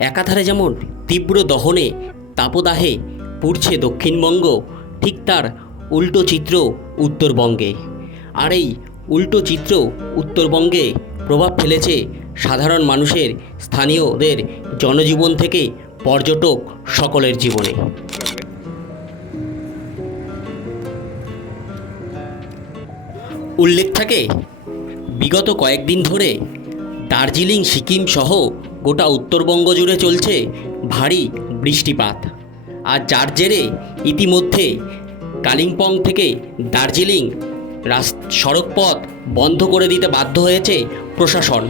একাধারে যেমন তীব্র দহনে তাপদাহে পুড়ছে দক্ষিণবঙ্গ, ঠিক তার উল্টো চিত্র উত্তরবঙ্গে। আর এই উল্টো চিত্র উত্তরবঙ্গে প্রভাব ফেলেছে সাধারণ মানুষের, স্থানীয়দের জনজীবন থেকে পর্যটক সকলের জীবনে। উল্লেখ থাকে, বিগত কয়েকদিন ধরে দার্জিলিং, সিকিম সহ গোটা উত্তরবঙ্গ জুড়ে চলছে ভারী বৃষ্টিপাত। আর যার জেরে ইতিমধ্যে কালিম্পং থেকে দার্জিলিং সড়কপথ বন্ধ করে দিতে বাধ্য হয়েছে প্রশাসন।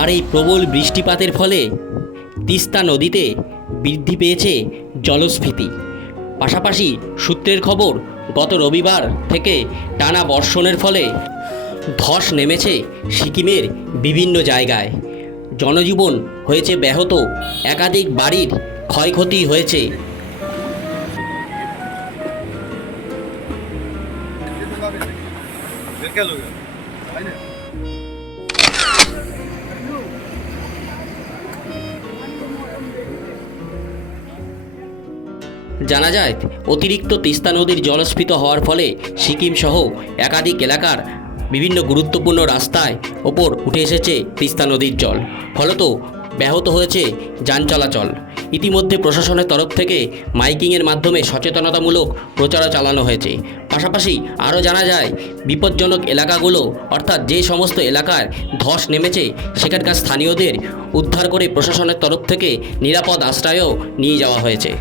আর এই প্রবল বৃষ্টিপাতের ফলে তিস্তা নদীতে বৃদ্ধি পেয়েছে জলস্ফীতি। পাশাপাশি সূত্রের খবর, গত রবিবার থেকে টানা বর্ষণের ফলে ধস নেমেছে সিকিমের বিভিন্ন জায়গায়। জনজীবন হয়েছে ব্যাহত, একাধিক বাড়ির ক্ষয়ক্ষতি হয়েছে। জানা যায়, অতিরিক্ত তিস্তা নদীর জলস্ফীত হওয়ার ফলে সিকিম সহ একাধিক এলাকার বিভিন্ন গুরুত্বপূর্ণ রাস্তায় ওপর উঠে এসেছে তিস্তা নদীর জল। ফলত ব্যাহত হয়েছে যান চলাচল। ইতিমধ্যে প্রশাসনের তরফ থেকে মাইকিংয়ের মাধ্যমে সচেতনতামূলক প্রচারও চালানো হয়েছে। পাশাপাশি আরও জানা যায়, বিপজ্জনক এলাকাগুলো, অর্থাৎ যে সমস্ত এলাকায় ধস নেমেছে সেখানকার স্থানীয়দের উদ্ধার করে প্রশাসনের তরফ থেকে নিরাপদ আশ্রয়েও নিয়ে যাওয়া হয়েছে।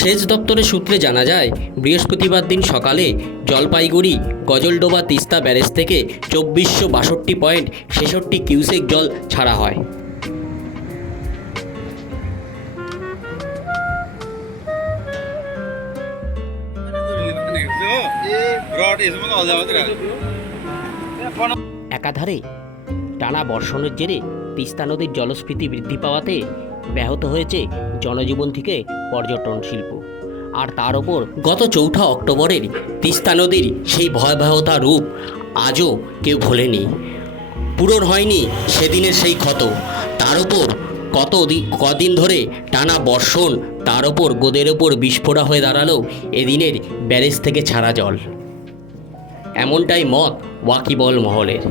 সেচ দপ্তরের সূত্রে জানা যায়, বৃহস্পতিবার দিন সকালে জলপাইগুড়ি গজলডোবা তিস্তা ব্যারেজ থেকে 2462.66 কিউসেক জল ছাড়া হয়। একাধারে টানা বর্ষণের জেরে তিস্তা নদীর জলস্ফীতি বৃদ্ধি পাওয়াতে ব্যাহত হয়েছে জনজীবন থেকে পর্যটন শিল্প। আর তার ওপর গত 4 অক্টোবরের তিস্তা নদীর সেই ভয়াবহতা রূপ আজও কেউ ভোলেনি। পূরণ হয়নি সেদিনের সেই ক্ষত। তার ওপর কদিন ধরে টানা বর্ষণ, তার ওপর গোদের ওপর বিস্ফোরা হয়ে দাঁড়ালো এদিনের ব্যারেজ থেকে ছাড়া জল। এমনটাই মত ওয়াকিবল মহলের।